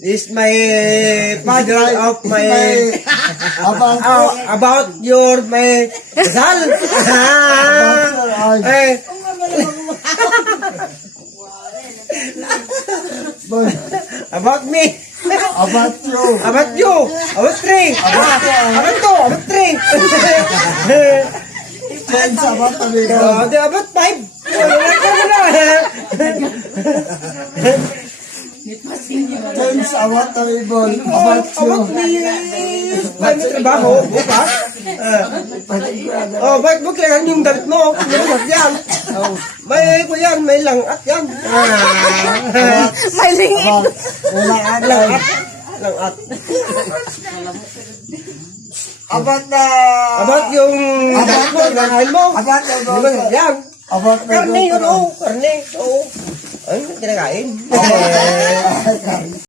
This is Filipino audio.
is my father of my About about your my kasal. Eh, boy, about me. about you. About you. About three. About two. About three. Friends about amigo. About five. Wala ka na. Friends about amigo. About About you. me. May trabaho. Bukas. Bakit mo kailangan yung damit mo? Langat yan. May ko yan. May langat yan. May lingit. About ulaan Langat. Langat. About the About yung damit mo. Langahin mo. about the Langat yan. about the Karne yun, oh. Karne. Oo. Ay, kinakain.